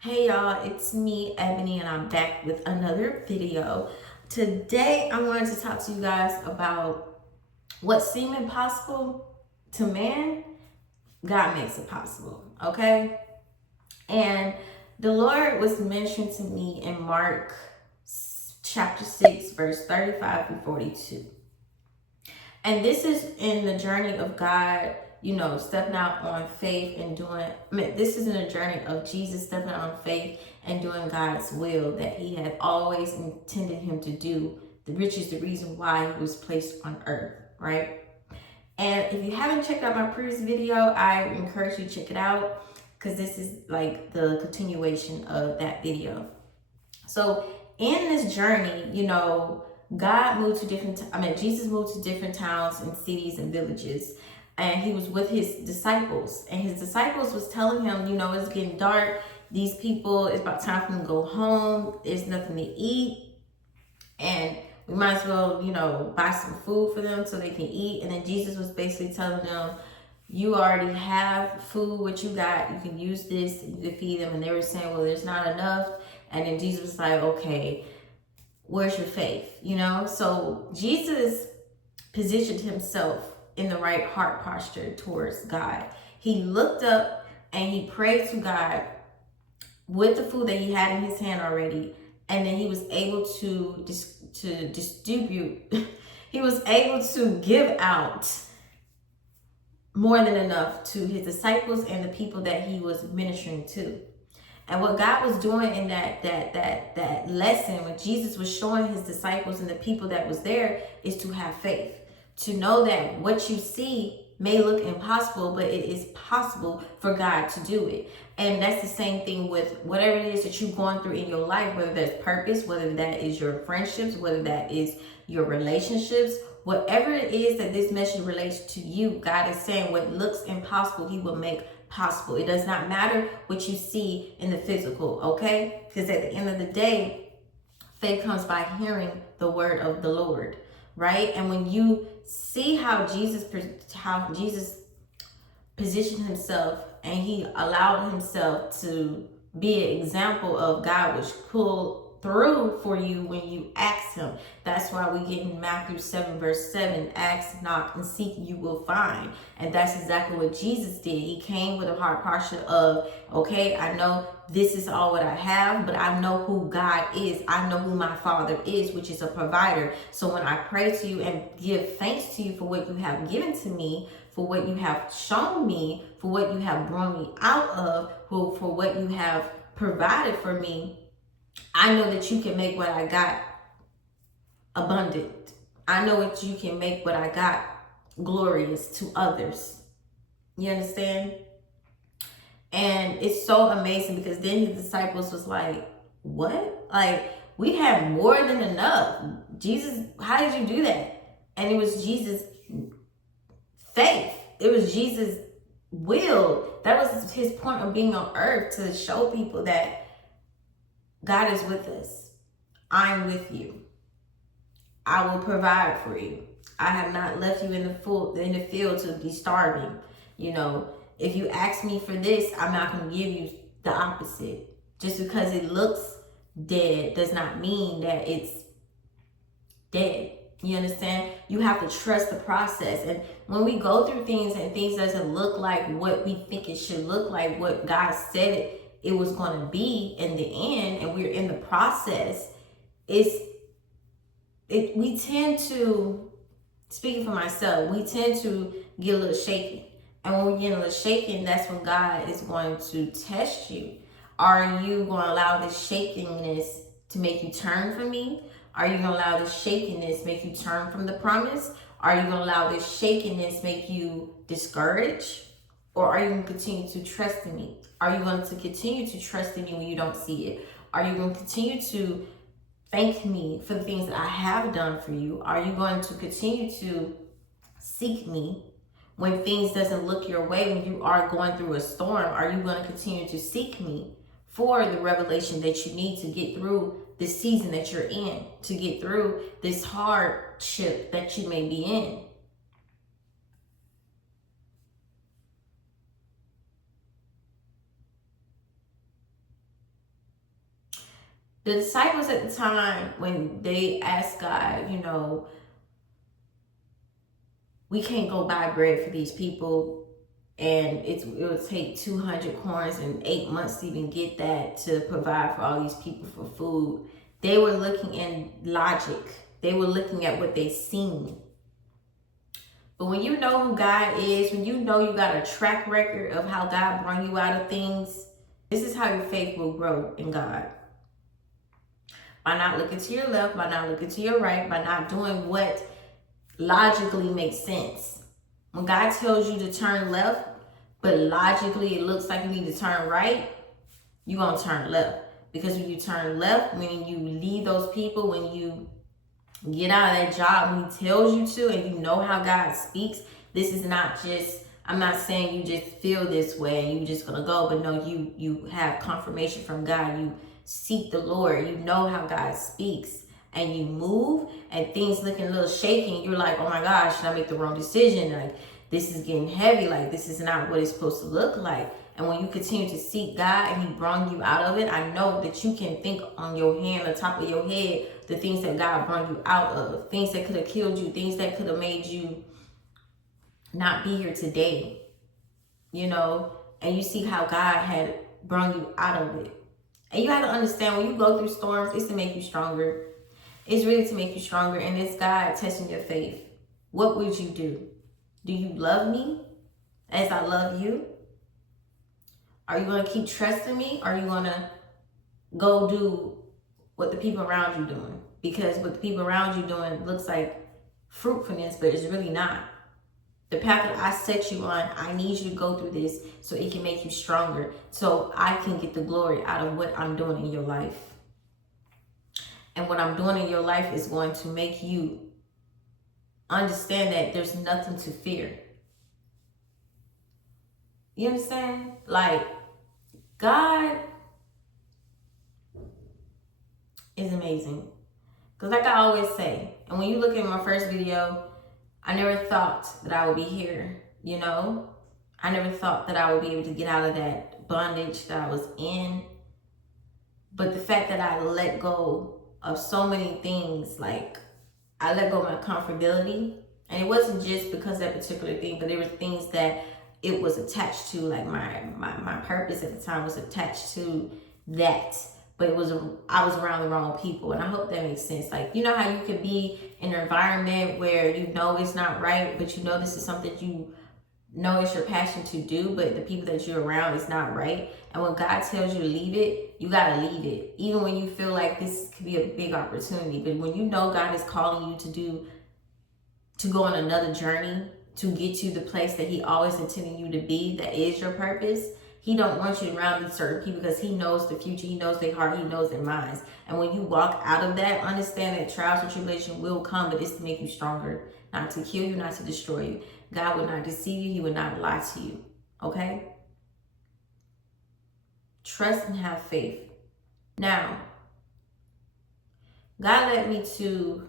Hey y'all, it's me, Ebony, and I'm back with another video. Today, I wanted to talk to you guys about what seemed impossible to man, God makes it possible, okay? And the Lord was mentioned to me in Mark chapter 6, verse 35 through 42. And this is in the journey of God, stepping out on faith and this is in a journey of Jesus stepping out on faith and doing God's will that he had always intended him to do, which is the reason why he was placed on earth, right? And if you haven't checked out my previous video, I encourage you to check it out because this is like the continuation of that video. So in this journey, God moved to Jesus moved to different towns and cities and villages. And he was with his disciples. And his disciples was telling him, it's getting dark. These people, it's about time for them to go home. There's nothing to eat. And we might as well, buy some food for them so they can eat. And then Jesus was basically telling them, you already have food, what you got, you can use this, you can feed them. And they were saying, well, there's not enough. And then Jesus was like, okay, where's your faith? So Jesus positioned himself in the right heart posture towards God. He looked up and he prayed to God with the food that he had in his hand already. And then he was able to distribute, he was able to give out more than enough to his disciples and the people that he was ministering to. And what God was doing in that lesson, when Jesus was showing his disciples and the people that was there, is to have faith. To know that what you see may look impossible, but it is possible for God to do it. And that's the same thing with whatever it is that you're going through in your life, whether that's purpose, whether that is your friendships, whether that is your relationships, whatever it is that this message relates to you, God is saying what looks impossible, he will make possible. It does not matter what you see in the physical, okay? Because at the end of the day, faith comes by hearing the word of the Lord, right? And when you see how Jesus positioned himself and he allowed himself to be an example of God, which pulled through for you when you ask him. That's why we get in Matthew 7 verse 7, ask, knock, and seek, you will find. And that's exactly what Jesus did. He came with a heart posture of, okay, I know this is all what I have, but I know who God is. I know who my Father is, which is a provider. So when I pray to you and give thanks to you for what you have given to me, for what you have shown me, for what you have brought me out of, for what you have provided for me, I know that you can make what I got abundant. I know that you can make what I got glorious to others. You understand? And it's so amazing because then his disciples was like, what? Like, we have more than enough. Jesus, how did you do that? And it was Jesus' faith. It was Jesus' will. That was his point of being on earth, to show people that God is with us. I'm with you. I will provide for you. I have not left you in the field to be starving. If you ask me for this, I'm not going to give you the opposite. Just because it looks dead does not mean that it's dead. You understand? You have to trust the process. And when we go through things and things doesn't look like what we think it should look like, what God said it was going to be in the end, and we're in the process, we tend to, speaking for myself, we tend to get a little shaken. And when we get a little shaken, that's when God is going to test you. Are you going to allow this shakiness to make you turn from me? Are you going to allow this shakiness make you turn from the promise? Are you going to allow this shakiness make you discouraged? Or are you going to continue to trust in me? Are you going to continue to trust in me when you don't see it? Are you going to continue to thank me for the things that I have done for you? Are you going to continue to seek me when things doesn't look your way, when you are going through a storm? Are you going to continue to seek me for the revelation that you need to get through this season that you're in, to get through this hardship that you may be in? The disciples at the time, when they asked God, we can't go buy bread for these people, and it would take 200 coins and 8 months to even get that to provide for all these people for food. They were looking in logic. They were looking at what they seen. But when you know who God is, when you know you got a track record of how God brought you out of things, this is how your faith will grow in God. By not looking to your left, by not looking to your right, by not doing what logically makes sense. When God tells you to turn left, but logically it looks like you need to turn right, you're going to turn left. Because when you turn left, when you leave those people, when you get out of that job when he tells you to, and you know how God speaks, this is not just, I'm not saying you just feel this way and you just gonna go, but no, you have confirmation from God. You seek the Lord, you know how God speaks, and you move and things looking a little shaky, you're like, oh my gosh, should I make the wrong decision? Like, this is getting heavy, like this is not what it's supposed to look like. And when you continue to seek God and he brought you out of it, I know that you can think on your hand, on top of your head, the things that God brought you out of, things that could have killed you, things that could have made you not be here today, and you see how God had brought you out of it. And you have to understand, when you go through storms, it's to make you stronger. It's really to make you stronger, and it's God testing your faith. What would you do? Do you love me as I love you? Are you going to keep trusting me? Or are you going to go do what the people around you doing? Because what the people around you doing looks like fruitfulness, but it's really not. The path that I set you on, I need you to go through this so it can make you stronger, so I can get the glory out of what I'm doing in your life. And what I'm doing in your life is going to make you understand that there's nothing to fear. You understand? Like, God is amazing. Because like I always say, and when you look at my first video, I never thought that I would be here, I never thought that I would be able to get out of that bondage that I was in. But the fact that I let go of so many things, like I let go of my comfortability, and it wasn't just because of that particular thing, but there were things that it was attached to, like my purpose at the time was attached to that. But I was around the wrong people, and I hope that makes sense. Like, you know how you can be in an environment where you know it's not right, but you know this is something you know it's your passion to do, but the people that you're around is not right. And when God tells you to leave it, you gotta leave it, even when you feel like this could be a big opportunity. But when you know God is calling you to go on another journey, to get you the place that he always intended you to be, that is your purpose, he don't want you around these certain people, because he knows the future, he knows their heart, he knows their minds. And when you walk out of that, understand that trials and tribulation will come, but it's to make you stronger, not to kill you, not to destroy you. God will not deceive you, he will not lie to you, okay? Trust and have faith. Now, God led me to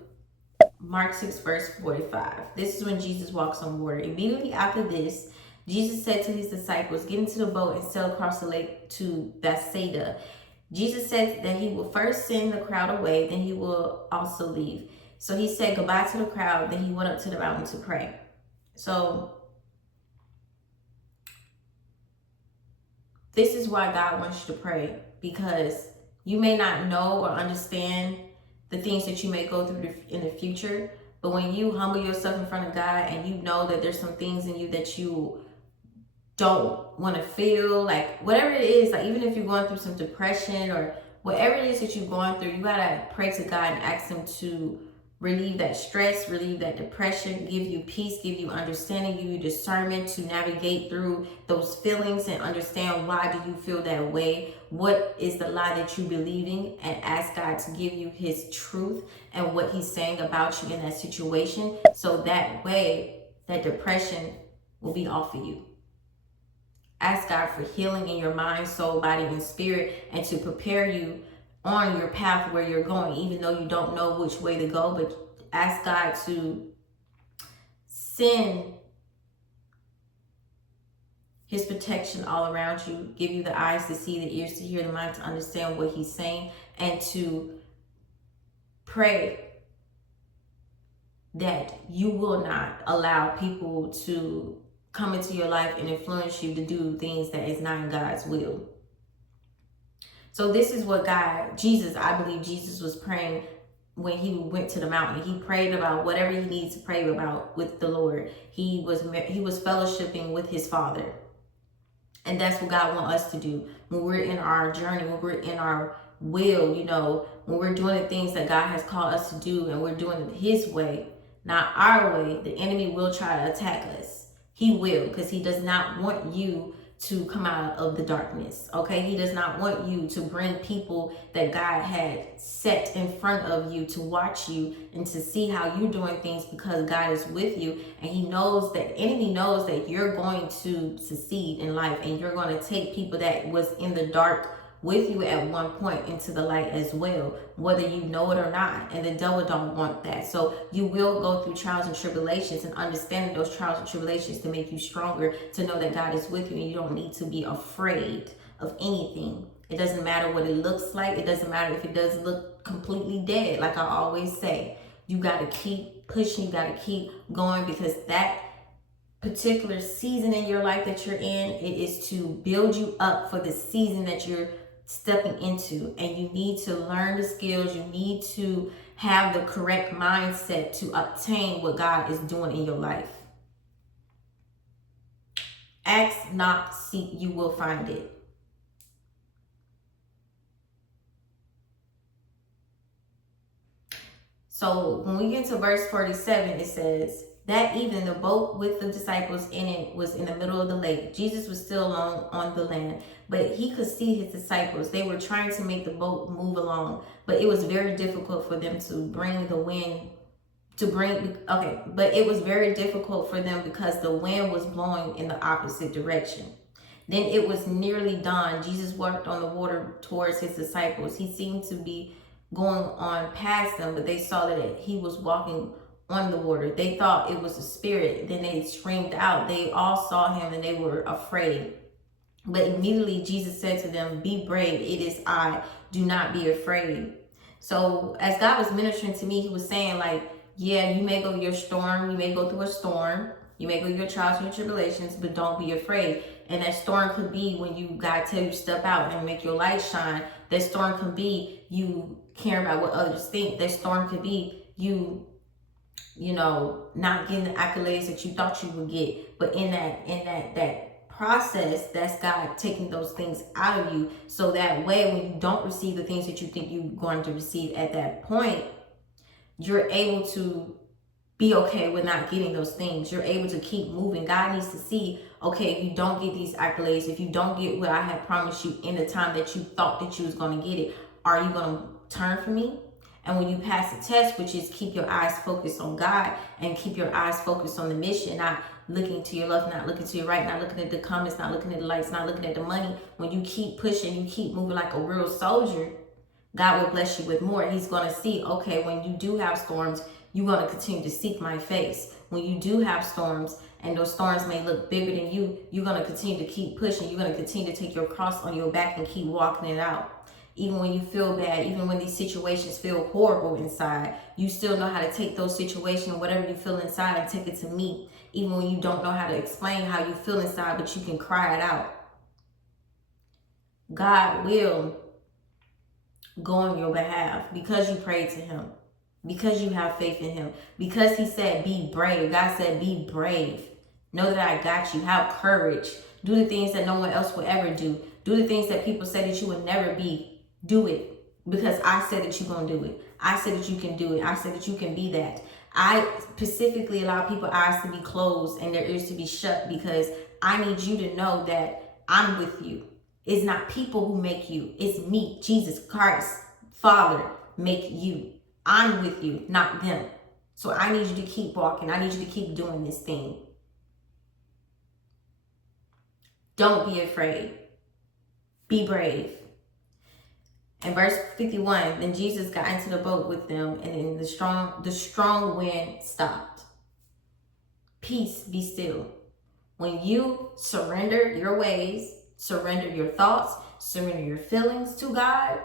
Mark 6 verse 45. This is when Jesus walks on water. Immediately after this, Jesus said to his disciples, get into the boat and sail across the lake to Bethsaida. Jesus said that he will first send the crowd away, then he will also leave. So he said goodbye to the crowd, then he went up to the mountain to pray. So this is why God wants you to pray, because you may not know or understand the things that you may go through in the future, but when you humble yourself in front of God and you know that there's some things in you that you don't want to feel, like whatever it is, like even if you're going through some depression or whatever it is that you're going through, you gotta pray to God and ask him to relieve that stress, relieve that depression, give you peace, give you understanding, give you discernment to navigate through those feelings and understand why do you feel that way, what is the lie that you're believing, and ask God to give you his truth and what he's saying about you in that situation, so that way that depression will be off of you. Ask God for healing in your mind, soul, body, and spirit, and to prepare you on your path where you're going, even though you don't know which way to go. But ask God to send his protection all around you, give you the eyes to see, the ears to hear, the mind to understand what he's saying, and to pray that you will not allow people to come into your life and influence you to do things that is not in God's will. So this is what I believe Jesus was praying when he went to the mountain. He prayed about whatever he needs to pray about with the Lord. He was fellowshipping with his Father. And that's what God wants us to do when we're in our journey, when we're in our will, when we're doing the things that God has called us to do, and we're doing it his way, not our way. The enemy will try to attack us. He will, because he does not want you to come out of the darkness. Okay, he does not want you to bring people that God had set in front of you to watch you and to see how you're doing things, because God is with you, and he knows that enemy knows that you're going to succeed in life, and you're going to take people that was in the dark with you at one point into the light as well, whether you know it or not. And the devil don't want that. So you will go through trials and tribulations, and understanding those trials and tribulations to make you stronger, to know that God is with you, and you don't need to be afraid of anything. It doesn't matter what it looks like. It doesn't matter if it does look completely dead. Like I always say, you got to keep pushing. You got to keep going, because that particular season in your life that you're in, it is to build you up for the season that you're stepping into. And you need to learn the skills. You need to have the correct mindset to obtain what God is doing in your life. Ask, knock, seek, you will find it. So when we get to verse 47, it says, that evening the boat with the disciples in it was in the middle of the lake. Jesus was still alone on the land, but he could see his disciples. They were trying to make the boat move along, but it was very difficult for them to bring the wind but it was very difficult for them because the wind was blowing in the opposite direction. Then it was nearly dawn. Jesus walked on the water towards his disciples. He seemed to be going on past them, but they saw that he was walking on the water. They thought it was a spirit. Then they screamed out. They all saw him and they were afraid. But immediately Jesus said to them, be brave. It is I. Do not be afraid. So as God was ministering to me, he was saying, like, yeah, you may go through your storm. You may go through a storm. You may go through your trials and your tribulations, but don't be afraid. And that storm could be when you God tell you step out and make your light shine. That storm could be you caring about what others think. That storm could be you not getting the accolades that you thought you would get. But in that process, that's God taking those things out of you. So that way, when you don't receive the things that you think you're going to receive at that point, you're able to be okay with not getting those things. You're able to keep moving. God needs to see, okay, if you don't get these accolades, if you don't get what I have promised you in the time that you thought that you was going to get it, are you going to turn from me? And when you pass the test, which is keep your eyes focused on God and keep your eyes focused on the mission, not looking to your left, not looking to your right, not looking at the comments, not looking at the lights, not looking at the money. When you keep pushing, you keep moving like a real soldier, God will bless you with more. He's going to see, okay, when you do have storms, you're going to continue to seek my face. When you do have storms, and those storms may look bigger than you, you're going to continue to keep pushing. You're going to continue to take your cross on your back and keep walking it out. Even when you feel bad, even when these situations feel horrible inside, you still know how to take those situations, whatever you feel inside, and take it to me. Even when you don't know how to explain how you feel inside, but you can cry it out. God will go on your behalf because you prayed to him, because you have faith in him, because he said, be brave. God said, be brave. Know that I got you. Have courage. Do the things that no one else will ever do. Do the things that people say that you would never be. Do it because I said that you're going to do it. I said that you can do it. I said that you can be that. I specifically allow people's eyes to be closed and their ears to be shut because I need you to know that I'm with you. It's not people who make you. It's me, Jesus Christ, Father, make you. I'm with you, not them. So I need you to keep walking. I need you to keep doing this thing. Don't be afraid. Be brave. In verse 51, then Jesus got into the boat with them, and then the strong wind stopped. Peace, be still. When you surrender your ways, surrender your thoughts, surrender your feelings to God,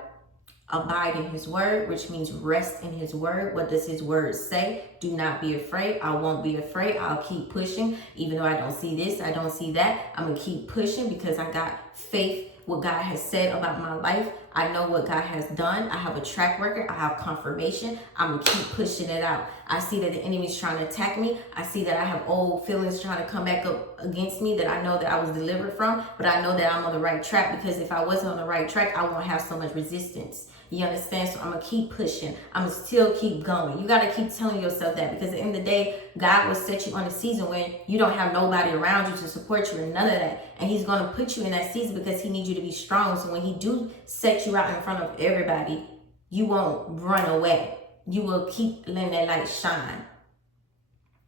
abide in his word, which means rest in his word. What does his word say? Do not be afraid. I won't be afraid. I'll keep pushing. Even though I don't see this, I don't see that, I'm going to keep pushing because I got faith what God has said about my life. I know what God has done. I have a track record. I have confirmation. I'm going to keep pushing it out. I see that the enemy's trying to attack me. I see that I have old feelings trying to come back up against me that I know that I was delivered from, but I know that I'm on the right track, because if I wasn't on the right track, I won't have so much resistance. You understand? So I'm going to keep pushing. I'm going to still keep going. You got to keep telling yourself that, because at the end of the day, God will set you on a season when you don't have nobody around you to support you and none of that. And he's going to put you in that season because he needs you to be strong. So when he do set you out in front of everybody, you won't run away. You will keep letting that light shine.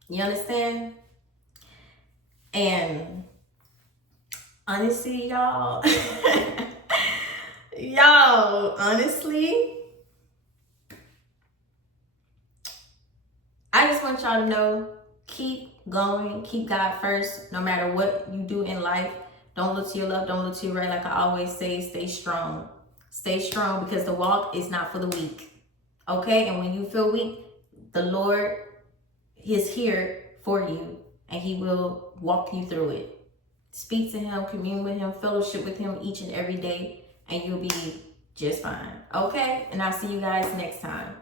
You understand? And honestly, y'all, honestly, I just want y'all to know, keep going, keep God first, no matter what you do in life. Don't look to your left, don't look to your right. Like I always say, stay strong. Stay strong, because the walk is not for the weak. Okay? And when you feel weak, the Lord is here for you, and he will walk you through it. Speak to him, commune with him, fellowship with him each and every day, and you'll be just fine. Okay? And I'll see you guys next time.